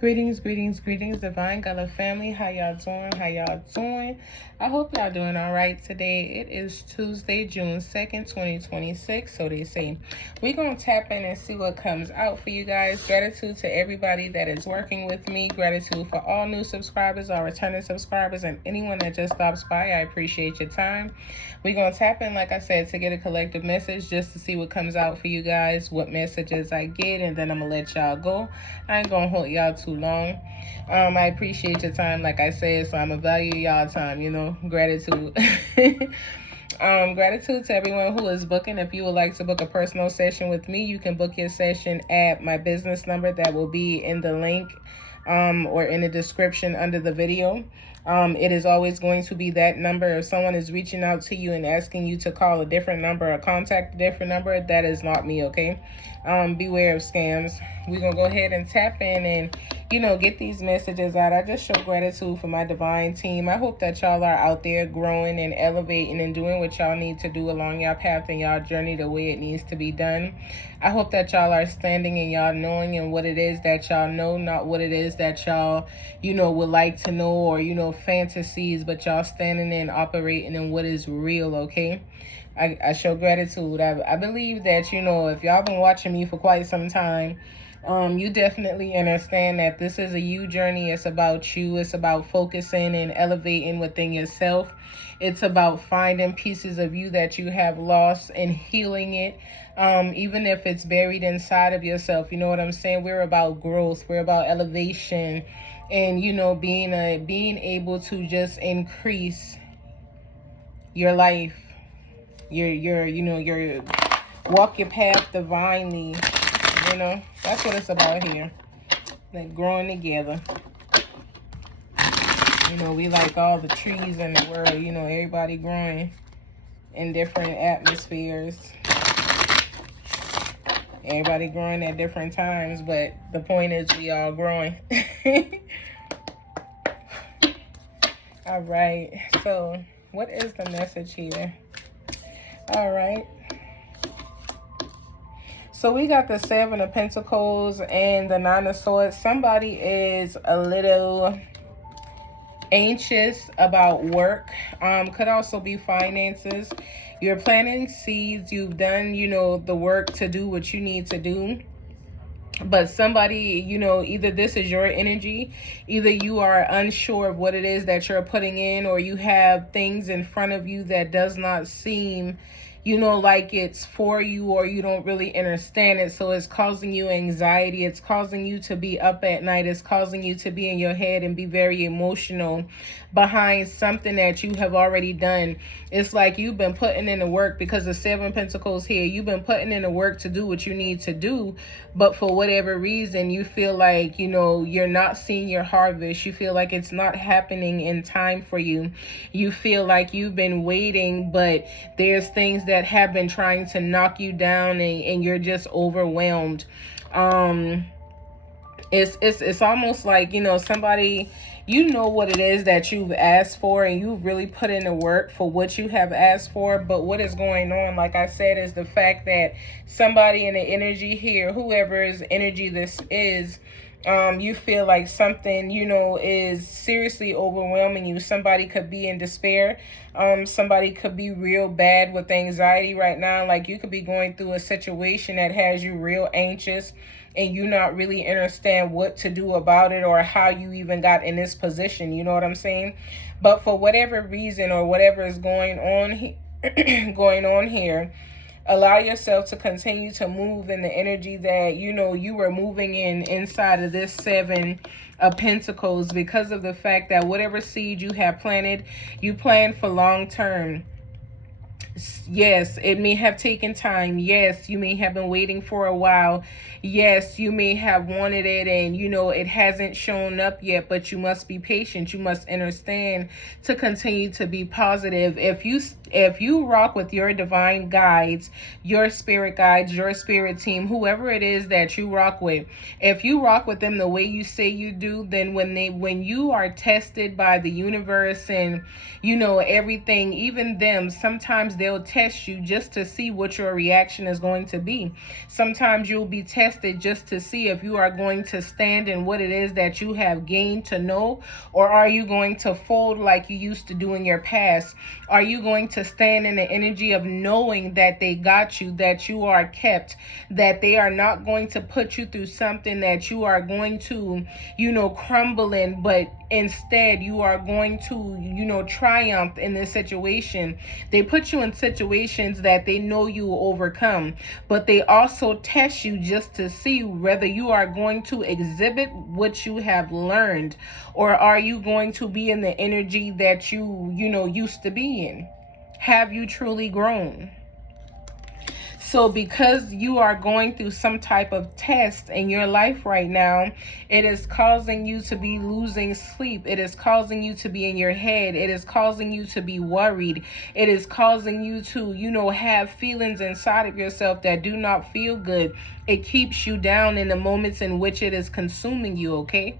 Greetings, greetings, greetings, Divine Gullah family. How y'all doing? How y'all doing? I hope y'all doing all right today. It is Tuesday, June 2nd, 2026. So they say we're going to tap in and see what comes out for you guys. Gratitude to everybody that is working with me. Gratitude for all new subscribers, our returning subscribers, and anyone that just stops by. I appreciate your time. We're going to tap in, like I said, to get a collective message just to see what comes out for you guys, what messages I get, and then I'm going to let y'all go. I ain't going to hold y'all too long. I appreciate your time, like I said, so I'm going to value y'all time, gratitude. Gratitude to everyone who is booking. If you would like to book a personal session with me, you can book your session at my business number that will be in the link or in the description under the video. It is always going to be that number. If someone is reaching out to you and asking you to call a different number or contact a different number, that is not me, okay? Beware of scams. We're going to go ahead and tap in and, get these messages out. I just show gratitude for my divine team. I hope that y'all are out there growing and elevating and doing what y'all need to do along y'all path and y'all journey the way it needs to be done. I hope that y'all are standing and y'all knowing and what it is that y'all know, not what it is that y'all, would like to know or, fantasies, but y'all standing and operating in what is real, okay? I show gratitude. I believe that, if y'all been watching me for quite some time, you definitely understand that this is a you journey. It's about you. It's about focusing and elevating within yourself. It's about finding pieces of you that you have lost and healing it, even if it's buried inside of yourself. You know what I'm saying? We're about growth. We're about elevation and, being able to just increase your life, your walk your path divinely. That's what it's about here. Like growing together. We like all the trees in the world, everybody growing in different atmospheres. Everybody growing at different times, but the point is we all growing. All right, so what is the message here? All right. So we got the Seven of Pentacles and the Nine of Swords. Somebody is a little anxious about work. Could also be finances. You're planting seeds. You've done, the work to do what you need to do. But somebody, either this is your energy, either you are unsure of what it is that you're putting in, or you have things in front of you that does not seem like it's for you, or you don't really understand it. So it's causing you anxiety. It's causing you to be up at night. It's causing you to be in your head and be very emotional behind something that you have already done. It's like you've been putting in the work, because the Seven of Pentacles here, you've been putting in the work to do what you need to do. But for whatever reason, you feel like, you're not seeing your harvest. You feel like it's not happening in time for you. You feel like you've been waiting, but there's things that have been trying to knock you down, and you're just overwhelmed. It's almost like, somebody, what it is that you've asked for, and you've really put in the work for what you have asked for. But what is going on, like I said, is the fact that somebody in the energy here, whoever's energy this is, you feel like something, is seriously overwhelming you. Somebody could be in despair. Somebody could be real bad with anxiety right now. Like you could be going through a situation that has you real anxious, and you not really understand what to do about it or how you even got in this position. You know what I'm saying? But for whatever reason or whatever is going on here, allow yourself to continue to move in the energy that, you were moving inside of this Seven of Pentacles, because of the fact that whatever seed you have planted, you plan for long term. Yes, it may have taken time. Yes, you may have been waiting for a while. Yes, you may have wanted it and, it hasn't shown up yet, but you must be patient. You must understand to continue to be positive. If you rock with your divine guides, your spirit guides, your spirit team, whoever it is that you rock with, if you rock with them the way you say you do, then when you are tested by the universe and, everything, even them, sometimes they'll they'll test you just to see what your reaction is going to be. Sometimes you'll be tested just to see if you are going to stand in what it is that you have gained to know, or are you going to fold like you used to do in your past? Are you going to stand in the energy of knowing that they got you, that you are kept, that they are not going to put you through something that you are going to, crumble in, but instead you are going to, triumph in this situation? They put you in situations that they know you will overcome, but they also test you just to see whether you are going to exhibit what you have learned, or are you going to be in the energy that you used to be in. Have you truly grown? So because you are going through some type of test in your life right now, it is causing you to be losing sleep. It is causing you to be in your head. It is causing you to be worried. It is causing you to, have feelings inside of yourself that do not feel good. It keeps you down in the moments in which it is consuming you, okay?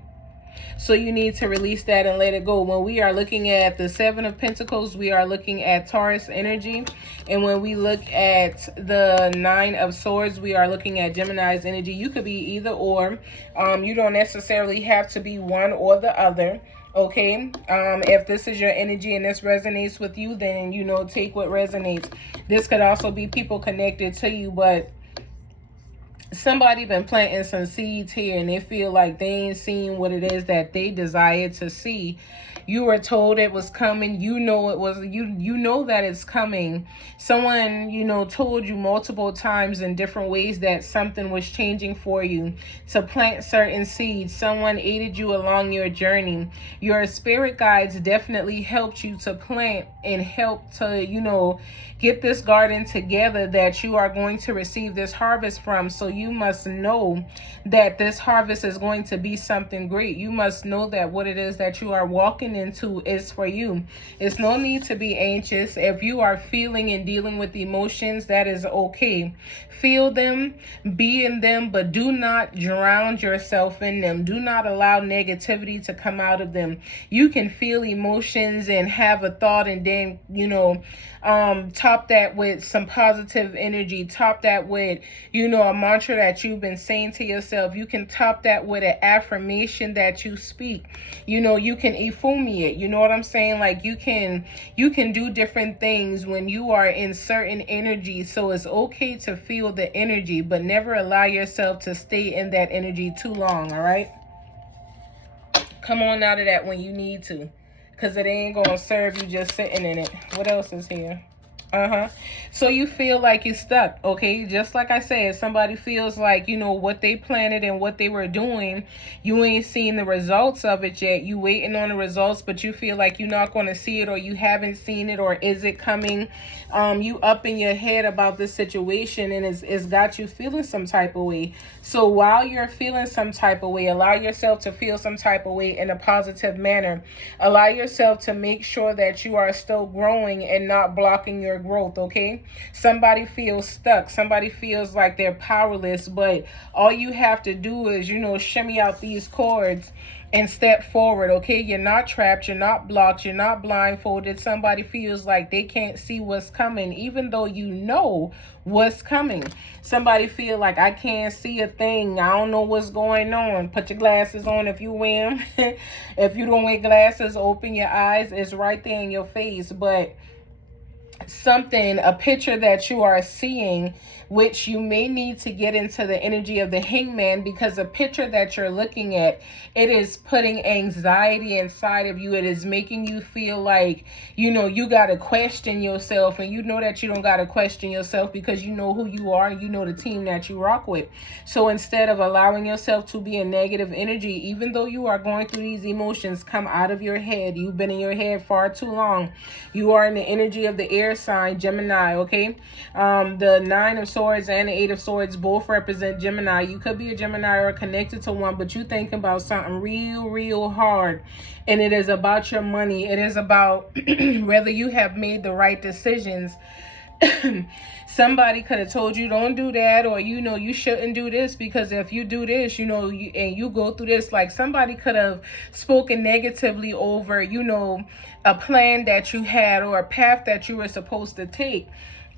So you need to release that and let it go. When we are looking at the Seven of Pentacles, we are looking at Taurus energy. And when we look at the Nine of Swords, we are looking at Gemini's energy. You could be either or. You don't necessarily have to be one or the other. Okay, if this is your energy and this resonates with you, then, take what resonates. This could also be people connected to you, but somebody been planting some seeds here and they feel like they ain't seen what it is that they desire to see. You were told it was coming. You know it was. You know that it's coming. Someone, told you multiple times in different ways that something was changing for you to plant certain seeds. Someone aided you along your journey. Your spirit guides definitely helped you to plant and help to, get this garden together that you are going to receive this harvest from. So you must know that this harvest is going to be something great. You must know that what it is that you are walking into is for you. It's no need to be anxious. If you are feeling and dealing with emotions, that is okay. Feel them, be in them, but do not drown yourself in them. Do not allow negativity to come out of them. You can feel emotions and have a thought and then, top that with some positive energy. Top that with, a mantra that you've been saying to yourself. You can top that with an affirmation that you speak. You can effumi it. You know what I'm saying? Like you can do different things when you are in certain energy. So it's okay to feel the energy, but never allow yourself to stay in that energy too long. All right? Come on out of that when you need to, because it ain't going to serve you just sitting in it. What else is here? So you feel like you're stuck, okay? Just like I said, somebody feels like, what they planted and what they were doing, you ain't seen the results of it yet. You waiting on the results, but you feel like you're not going to see it, or you haven't seen it, or is it coming? You up in your head about this situation, and it's got you feeling some type of way. So while you're feeling some type of way, allow yourself to feel some type of way in a positive manner. Allow yourself to make sure that you are still growing and not blocking your growth, okay? Somebody feels stuck. Somebody feels like they're powerless, but all you have to do is, shimmy out these cords and step forward, okay? You're not trapped, you're not blocked, you're not blindfolded. Somebody feels like they can't see what's coming, even though you know what's coming. Somebody feel like, I can't see a thing, I don't know what's going on. Put your glasses on if you wear them. If you don't wear glasses, open your eyes. It's right there in your face. But a picture that you are seeing, which you may need to get into the energy of the hangman, because a picture that you're looking at, it is putting anxiety inside of you. It is making you feel like, you got to question yourself, and you know that you don't got to question yourself because you know who you are, you know the team that you rock with. So instead of allowing yourself to be in negative energy, even though you are going through these emotions, come out of your head. You've been in your head far too long. You are in the energy of the air sign, Gemini, okay? The Nine of Swords and the Eight of Swords both represent Gemini. You could be a Gemini or connected to one, but you thinking about something real hard, and it is about your money. It is about whether you have made the right decisions Somebody could have told you don't do that, or you shouldn't do this, because if you do this, and you go through this, like somebody could have spoken negatively over a plan that you had or a path that you were supposed to take,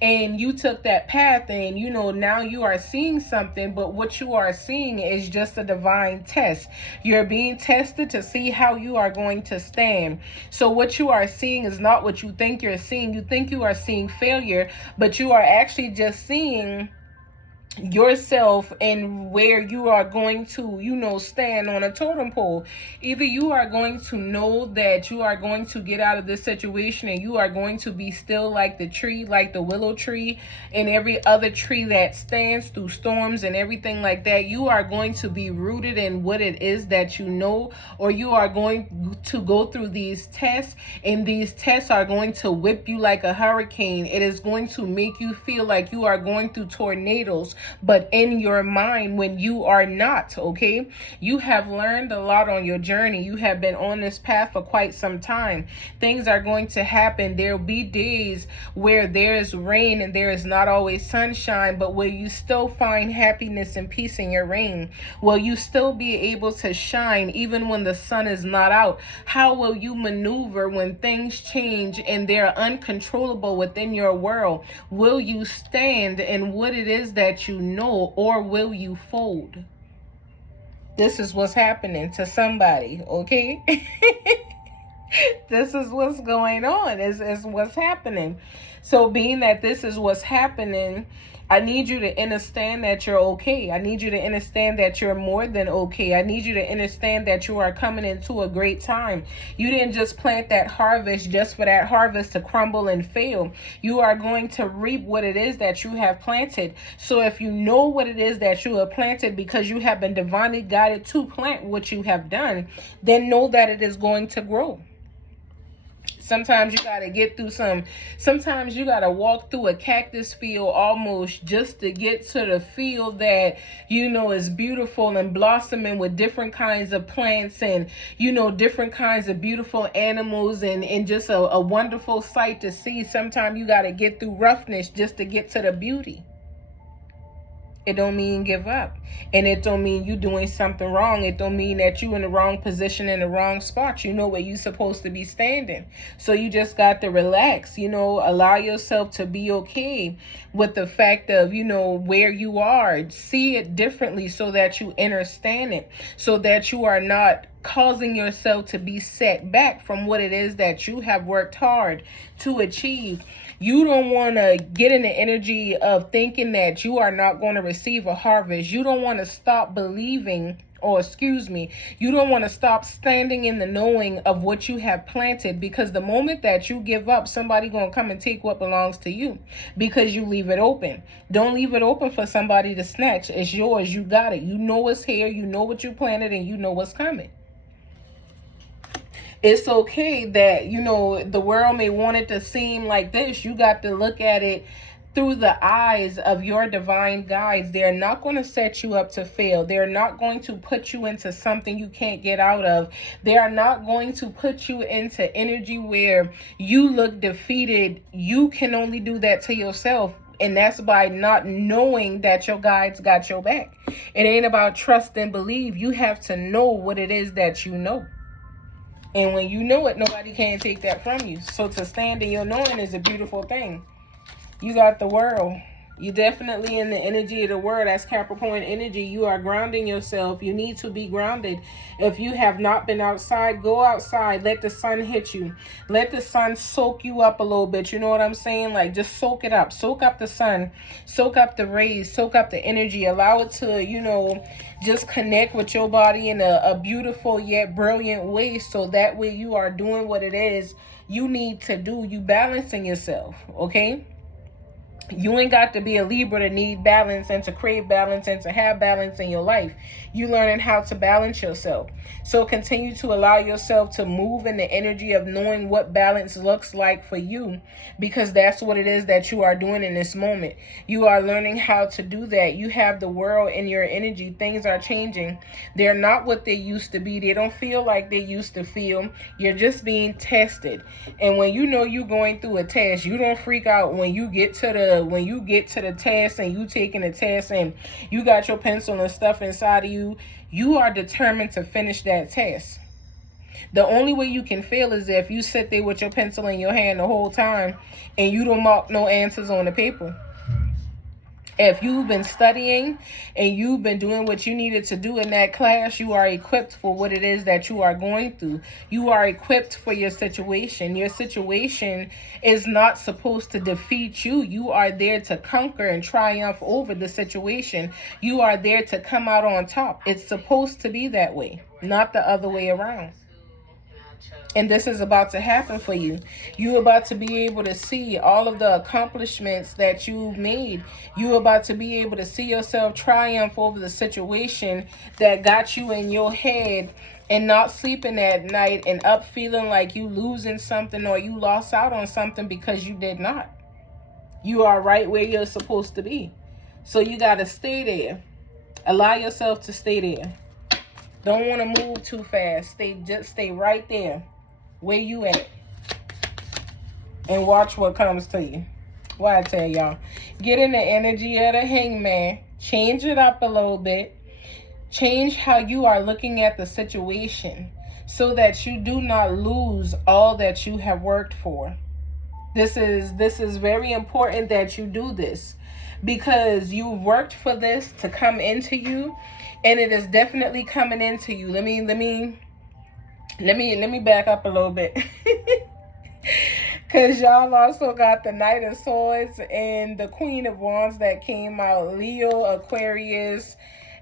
and you took that path, and now you are seeing something, but what you are seeing is just a divine test. You're being tested to see how you are going to stand. So what you are seeing is not what you think you're seeing. You think you are seeing failure, but you are actually just seeing yourself and where you are going to stand on a totem pole. Either you are going to know that you are going to get out of this situation, and you are going to be still like the tree, like the willow tree and every other tree that stands through storms and everything like that. You are going to be rooted in what it is that or you are going to go through these tests, and these tests are going to whip you like a hurricane. It is going to make you feel like you are going through tornadoes, but in your mind, when you are not, okay? You have learned a lot on your journey. You have been on this path for quite some time. Things are going to happen. There will be days where there is rain and there is not always sunshine, but will you still find happiness and peace in your rain? Will you still be able to shine even when the sun is not out? How will you maneuver when things change and they're uncontrollable within your world? Will you stand in what it is that you know, or will you fold? This is what's happening to somebody, okay? This is what's going on, is what's happening. So being that this is what's happening, I need you to understand that you're okay. I need you to understand that you're more than okay. I need you to understand that you are coming into a great time. You didn't just plant that harvest just for that harvest to crumble and fail. You are going to reap what it is that you have planted. So if you know what it is that you have planted, because you have been divinely guided to plant what you have done, then know that it is going to grow. Sometimes you got to sometimes you got to walk through a cactus field almost just to get to the field that, is beautiful and blossoming with different kinds of plants and, different kinds of beautiful animals and just a wonderful sight to see. Sometimes you got to get through roughness just to get to the beauty. It don't mean give up. And it don't mean you doing something wrong. It don't mean that you in the wrong position, in the wrong spot. You know where you supposed to be standing. So you just got to relax, allow yourself to be okay with the fact of, where you are. See it differently so that you understand it, so that you are not causing yourself to be set back from what it is that you have worked hard to achieve. You don't want to get in the energy of thinking that you are not going to receive a harvest. You don't want to stop believing, you don't want to stop standing in the knowing of what you have planted, because the moment that you give up, somebody going to come and take what belongs to you because you leave it open. Don't leave it open for somebody to snatch. It's yours. You got it. You know what's here. You know what you planted, and you know what's coming. It's okay that, the world may want it to seem like this. You got to look at it through the eyes of your divine guides. They're not going to set you up to fail. They're not going to put you into something you can't get out of. They are not going to put you into energy where you look defeated. You can only do that to yourself. And that's by not knowing that your guides got your back. It ain't about trust and believe. You have to know what it is that you know. And when you know it, nobody can take that from you. So to stand in your knowing is a beautiful thing. You got the world. You're definitely in the energy of the world. That's Capricorn energy. You are grounding yourself. You need to be grounded. If you have not been outside, go outside. Let the sun hit you. Let the sun soak you up a little bit. You know what I'm saying? Like, just soak it up. Soak up the sun. Soak up the rays. Soak up the energy. Allow it to, just connect with your body in a beautiful yet brilliant way, so that way you are doing what it is you need to do. You balancing yourself, okay? You ain't got to be a Libra to need balance and to crave balance and to have balance in your life. You learning how to balance yourself. So continue to allow yourself to move in the energy of knowing what balance looks like for you, because that's what it is that you are doing in this moment. You are learning how to do that. You have the world in your energy. Things are changing. They're not what they used to be. They don't feel like they used to feel. You're just being tested. And when you know you're going through a test, you don't freak out when you get to the test and you taking the test and you got your pencil and stuff inside of you. You are determined to finish that test. The only way you can fail is if you sit there with your pencil in your hand the whole time and you don't mark no answers on the paper. If you've been studying and you've been doing what you needed to do in that class, you are equipped for what it is that you are going through. You are equipped for your situation. Your situation is not supposed to defeat you. You are there to conquer and triumph over the situation. You are there to come out on top. It's supposed to be that way, not the other way around. And this is about to happen for you. You're about to be able to see all of the accomplishments that you've made. You're about to be able to see yourself triumph over the situation that got you in your head and not sleeping at night and up feeling like you losing something or you lost out on something because you did not. You are right where you're supposed to be. So you got to stay there. Allow yourself to stay there. Don't want to move too fast. Stay right there where you at and watch what comes to you. What I tell y'all, get in the energy of the Hangman. Change it up a little bit. Change how you are looking at the situation so that you do not lose all that you have worked for. This is very important that you do this, because you worked for this to come into you, and it is definitely coming into you. Let me back up a little bit. Because y'all also got the Knight of Swords and the Queen of Wands that came out. Leo, Aquarius,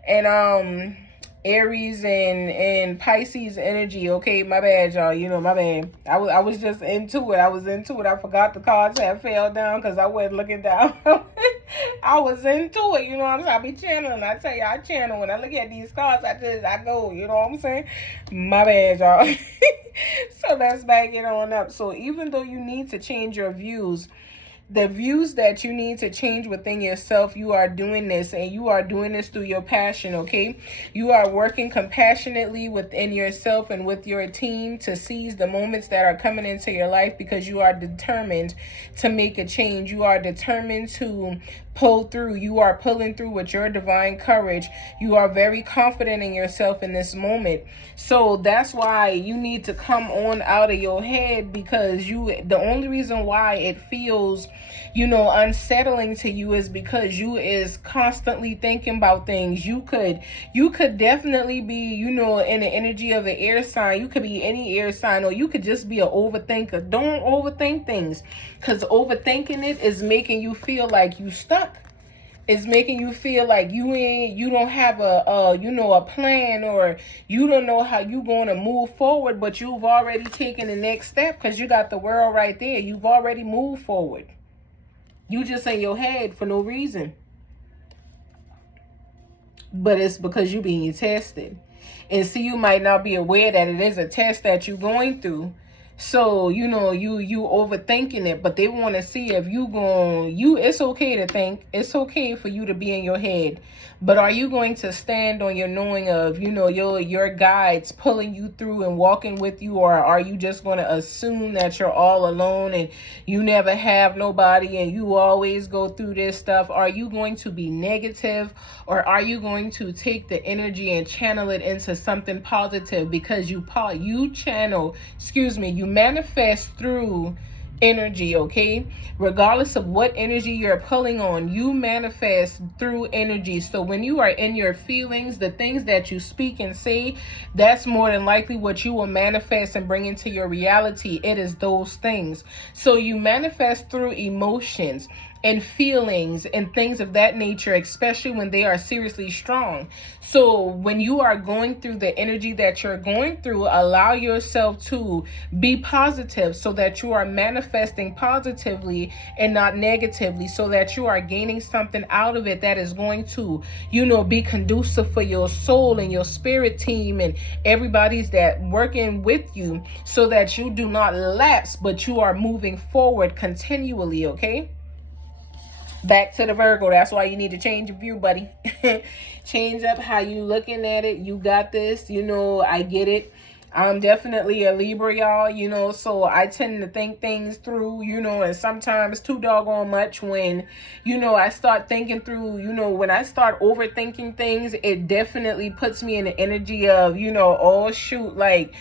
and Aries and Pisces energy. Okay, my bad, y'all. You know, my bad. I was just into it. I forgot the cards had fell down because I wasn't looking down. I was into it. You know what I'm saying? I be channeling. I tell you, I channel. When I look at these cards, I go. You know what I'm saying? My bad, y'all. So let's back it on up. So even though you need to change your views, the views that you need to change within yourself, you are doing this, and you are doing this through your passion, okay? You are working compassionately within yourself and with your team to seize the moments that are coming into your life, because you are determined to make a change. You are determined to pull through. You are pulling through with your divine courage. You are very confident in yourself in this moment. So that's why you need to come on out of your head, because the only reason why it feels unsettling to you is because you is constantly thinking about things. You could definitely be, in the energy of an air sign. You could be any air sign, or you could just be an overthinker. Don't overthink things, because overthinking it is making you feel like you stuck. It's making you feel like you don't have a plan, or you don't know how you going to move forward, but you've already taken the next step because you got the world right there. You've already moved forward. You just in your head for no reason. But it's because you're being tested. And see, you might not be aware that it is a test that you're going through. So, you overthinking it, but they want to see if it's okay to think. It's okay for you to be in your head. But are you going to stand on your knowing of, your guides pulling you through and walking with you? Or are you just going to assume that you're all alone and you never have nobody and you always go through this stuff? Are you going to be negative, or are you going to take the energy and channel it into something positive? Because you manifest through energy, okay? Regardless of what energy you're pulling on, you manifest through energy. So when you are in your feelings, the things that you speak and say, that's more than likely what you will manifest and bring into your reality. It is those things. So you manifest through emotions. and feelings and things of that nature, especially when they are seriously strong. So when you are going through the energy that you're going through, allow yourself to be positive so that you are manifesting positively and not negatively, so that you are gaining something out of it that is going to, be conducive for your soul and your spirit team and everybody's that working with you, so that you do not lapse, but you are moving forward continually, okay? Back to the Virgo. That's why you need to change your view, buddy. Change up how you looking at it. You got this. I get it. I'm definitely a Libra, y'all, so I tend to think things through, and sometimes too doggone much. When, I start thinking through, when I start overthinking things, it definitely puts me in the energy of, oh shoot, like,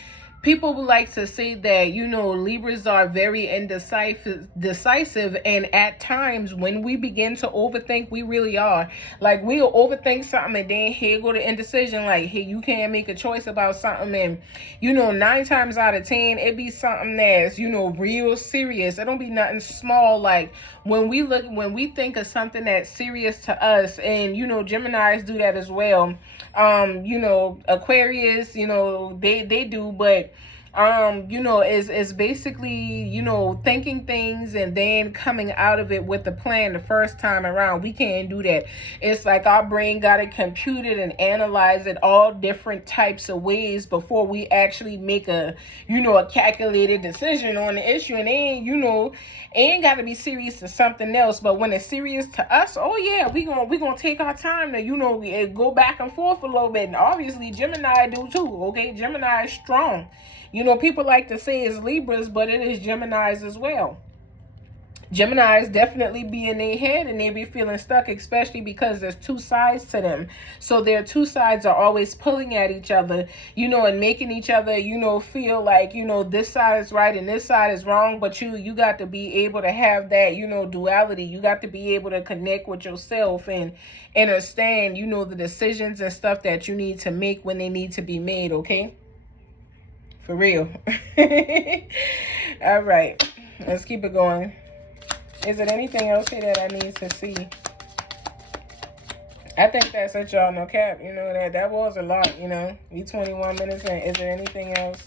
people would like to say that, Libras are very decisive, and at times when we begin to overthink, we really are. Like, we'll overthink something, and then here go the indecision, like, hey, you can't make a choice about something, and, 9 times out of 10, it be something that's, real serious. It don't be nothing small. Like, when we think of something that's serious to us, and, Geminis do that as well. Aquarius, they do, but is basically, thinking things and then coming out of it with the plan the first time around. We can't do that. It's like our brain got it computed and analyzed it all different types of ways before we actually make a calculated decision on the issue. And then, ain't got to be serious to something else. But when it's serious to us, oh yeah, we gonna take our time to, go back and forth a little bit. And obviously Gemini do too, okay? Gemini is strong. People like to say it's Libras, but it is Geminis as well. Geminis definitely be in their head and they be feeling stuck, especially because there's two sides to them. So their two sides are always pulling at each other, and making each other, feel like, this side is right and this side is wrong. But you got to be able to have that, duality. You got to be able to connect with yourself and understand, the decisions and stuff that you need to make when they need to be made, okay? For real. All right, let's keep it going. Is there anything else here that I need to see? I think that's it, y'all. No cap. That was a lot, We 21 minutes in. Is there anything else?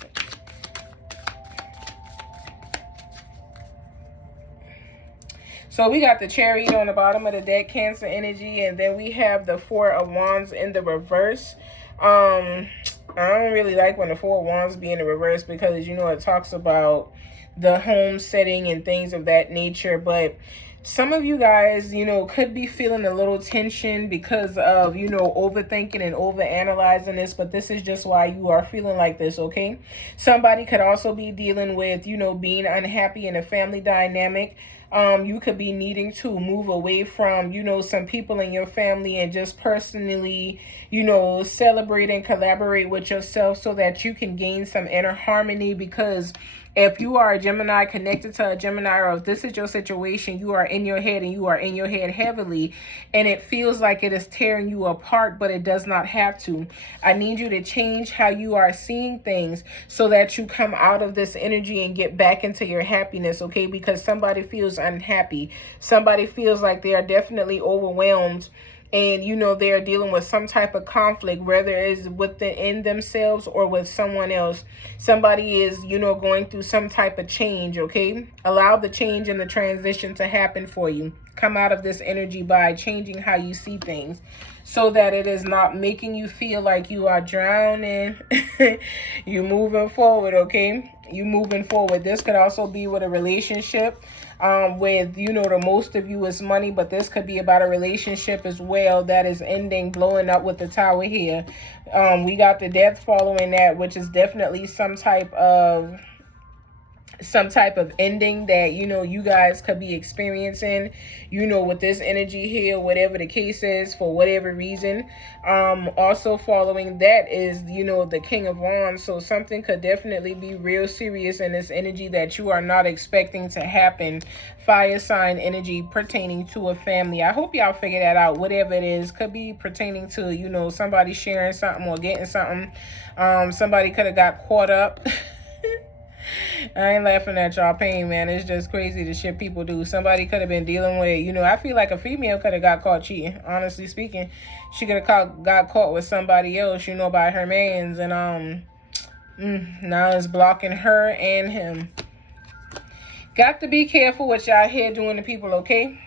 So we got the Chariot on the bottom of the deck, Cancer energy, and then we have the Four of Wands in the reverse. I don't really like when the Four of Wands be in the reverse because, it talks about the home setting and things of that nature. But some of you guys, could be feeling a little tension because of, overthinking and overanalyzing this. But this is just why you are feeling like this, okay? Somebody could also be dealing with, being unhappy in a family dynamic. You could be needing to move away from, some people in your family and just personally, celebrate and collaborate with yourself so that you can gain some inner harmony. Because if you are a Gemini connected to a Gemini, or if this is your situation, you are in your head and you are in your head heavily, and it feels like it is tearing you apart, but it does not have to. I need you to change how you are seeing things so that you come out of this energy and get back into your happiness, okay? Because somebody feels unhappy. Somebody feels like they are definitely overwhelmed. And, they're dealing with some type of conflict, whether it's within themselves or with someone else. Somebody is, going through some type of change, okay? Allow the change and the transition to happen for you. Come out of this energy by changing how you see things so that it is not making you feel like you are drowning. You moving forward, okay? You moving forward. This could also be with a relationship. With, the most of you is money, but this could be about a relationship as well that is ending, blowing up with the Tower here. We got the Death following that, which is definitely some type of ending that, you guys could be experiencing, with this energy here, whatever the case is, for whatever reason. Also following that is, the King of Wands. So something could definitely be real serious in this energy that you are not expecting to happen. Fire sign energy pertaining to a family. I hope y'all figure that out. Whatever it is, could be pertaining to, somebody sharing something or getting something. Somebody could have got caught up I ain't laughing at y'all pain, man. It's just crazy the shit people do. Somebody could have been dealing with, you know, I feel like a female could have got caught cheating, honestly speaking. She could have got caught with somebody else, you know, by her mans. And now it's blocking her and him. Got to be careful what y'all here doing to people, okay?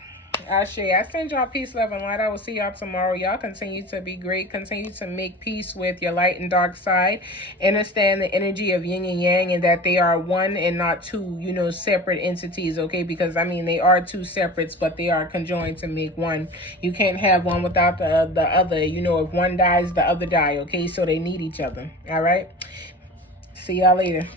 I send y'all peace, love, and light. I will see y'all tomorrow. Y'all continue to be great. Continue to make peace with your light and dark side. Understand the energy of yin and yang, and that they are one and not two, you know, separate entities, okay? Because, I mean, they are two separates, but they are conjoined to make one. You can't have one without the other. You know, if one dies, the other die, okay? So they need each other, all right? See y'all later.